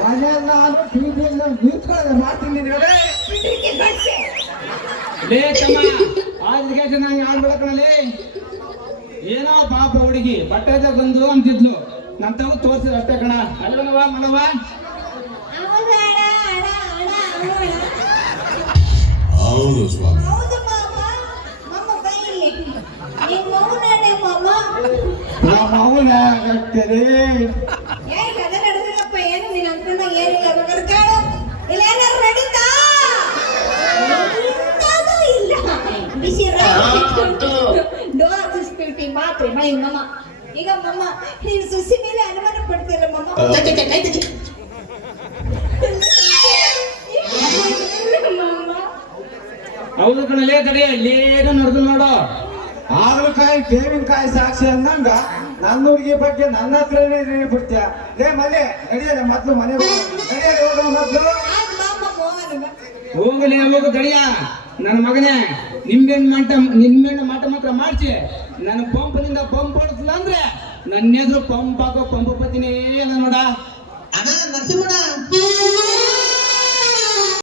ನಾನು ನಿಂತ್ಕೊಳ್ಳೋದು ಮಾಡ್ತೀನಿ ತಮ್ಮ ಏನೋ ಪಾಪ ಹುಡುಗಿ ಬಟ್ಟೆ ಬಂದು ಅಂತಿದ್ಲು. ನನ್ ತಗೋ ತೋರ್ಸಿದ ಅಷ್ಟೇ ಕಣ. ಅಲ್ವನವ ಮನವ ಹೌದು ಸ್ವಾಮಿ. ನಮ್ಮ ಅವನ ಸಿಕ್ಸ್ಟಿ ಮಾತ್ರ ಮೈ ಮಮ್ಮ ಈಗ ಮಮ್ಮ ನೀನು ಸುಸಿ ಮೇಲೆ ಅನುಮಾನ ಪಡ್ತೀರ ಮಮ್ಮ ಮಮ್ಮ ಹೌದು ಕಣಲೇ ತಡಿ ಅಲ್ಲೇನೋ ನಡೆದು ನೋಡು. ಹಾಗಲಕಾಯಿ ಬೇವಿನಕಾಯಿ ಸಾಕ್ಷಿ ಅಂದಂಗ ನನ್ನ ಹುಡುಗಿ ಬಗ್ಗೆ ನನ್ನ ಹತ್ರನೇ ಬಿಡ್ತೀಯ? ಲೇ ಮನೆ ನಡಿಯೋಣ ಮೊದ್ಲು ಮನೆ ನಡಿಯೋದು ಹೋಗೋ ಮೊದ್ಲು. ಹೋಗಲಿ ಹೋಗು ತಡಿಯ. ನನ್ನ ಮಗನೇ ನಿಂಬೆಹಣ್ಣು ಮಾಟ ನಿಂಬೆಹಣ್ಣು ಮಾಟ ಮಾತ್ರ ಮಾಡ್ಸಿ ನನ್ನ ಪಂಪ್ನಿಂದ ಪಂಪ್ ಹೊಡಿಸ್ಲ ಅಂದ್ರೆ ನನ್ನ ಎದುರು ಪಂಪ್ ಹಾಕೋ ಪಂಪ್ ಬತ್ತೀನಿ ನೋಡ. ಅದ ನರಸಿಂಹಣ್ಣ.